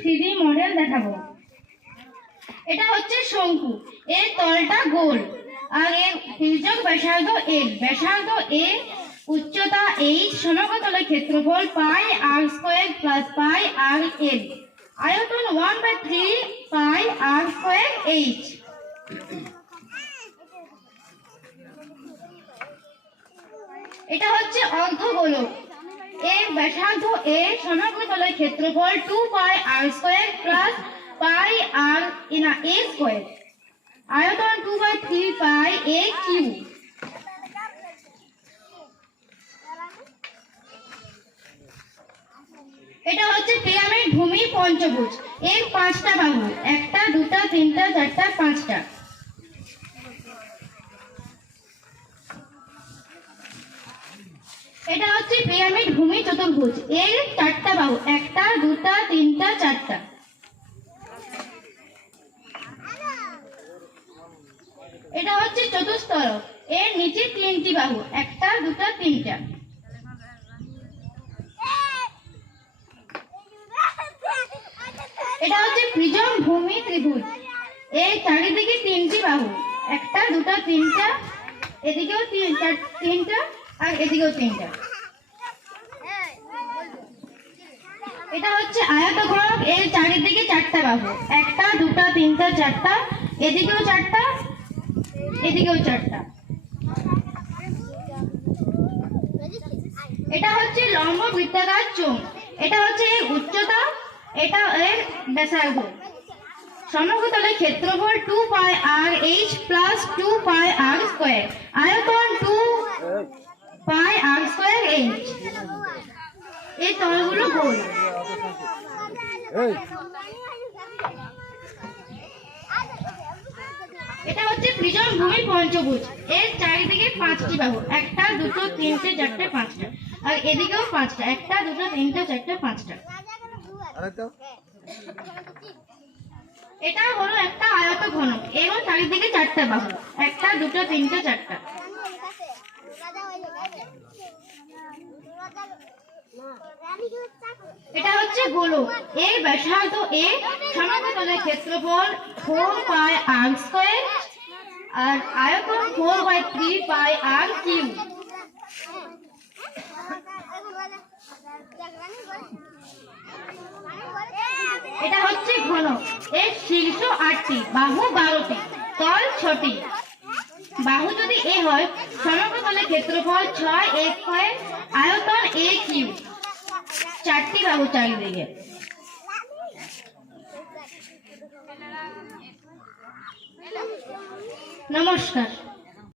3D model দেখাবো। এটা হচ্ছে শঙ্কু, এর তলটা গোল আর এর তির্যক ব্যাসার্ধ ব্যাসার্ধ a, উচ্চতা h, সমকতলের ক্ষেত্রফল পাই r স্কয়ার প্লাস পাই r l, আয়তন 1/3 পাই r স্কয়ার h। এটা হচ্ছে অর্ধগোলক, এর ব্যাসার্ধ a, সমকতলের ক্ষেত্রফল 2 পাই r square plus pi r a square, আয়তন 2/3 পাই a কিউব। এটা হচ্ছে পিরামিড ভূমি পঞ্চভুজ, এর 5টা বাহু, 1টা 2টা 3টা 4টা 5টা। এটা হচ্ছে পিরামিড ভূমি চতুর্ভুজ, এর 4টা বাহু, 1টা 2টা 3টা 4টা। এটা হচ্ছে চতুস্তরক, এর নিচে 3টি বাহু, 1টা 2টা 3টা। এটা হচ্ছে প্রিজম ভূমি ত্রিভুজ, এর চারিদিকে 3টি বাহু, 1টা 2টা 3টা, এদিকেও 3টা আর এদিকেও 3টা। এটা হচ্ছে আয়তঘনক, এর চারিদিকে 4টা বাহু, 1টা 2টা 3টা 4টা, এদিকেও 4টা এদিকেও 4টা। এটা হচ্ছে লম্ব বৃত্তাকার চোঙ, এটা হচ্ছে এর উচ্চতা, এটা এর ব্যাসার্ধ, সমকতলের ক্ষেত্রফল 2 পাই r h প্লাস 2 পাই r স্কয়ার, আয়তন 2 পাই r স্কয়ার h। এই তলগুলো গোল। এটা হচ্ছে প্রিজম ভূমি পঞ্চভুজ, এর চারিদিকে 5টি বাহু, 1টা 2টো 3টে 4টে 5টা, আর এদিকেও 5টা, 1টা 2টো 3টে 4টে 5টা। এটা হলো একটা আয়তঘনক, এরও চারিদিকে 4টা বাহু, 1টা 2টো 3টে 4টা। এটা হচ্ছে গোলক, এর ব্যাসার্ধ a, সমকতলের ক্ষেত্রফল 4 পাই r স্কয়ার আর আয়তন 4/3 পাই r কিউব। এটা হচ্ছে ঘনক, এর শীর্ষ 8টি, বাহু 12টি, তল 6টি। বাহু যদি a হয়, সমকতলের ক্ষেত্রফল 6 a স্কয়ার, আয়তন a কিউব, 4টি বাহু চারিদিকে। নমস্কার।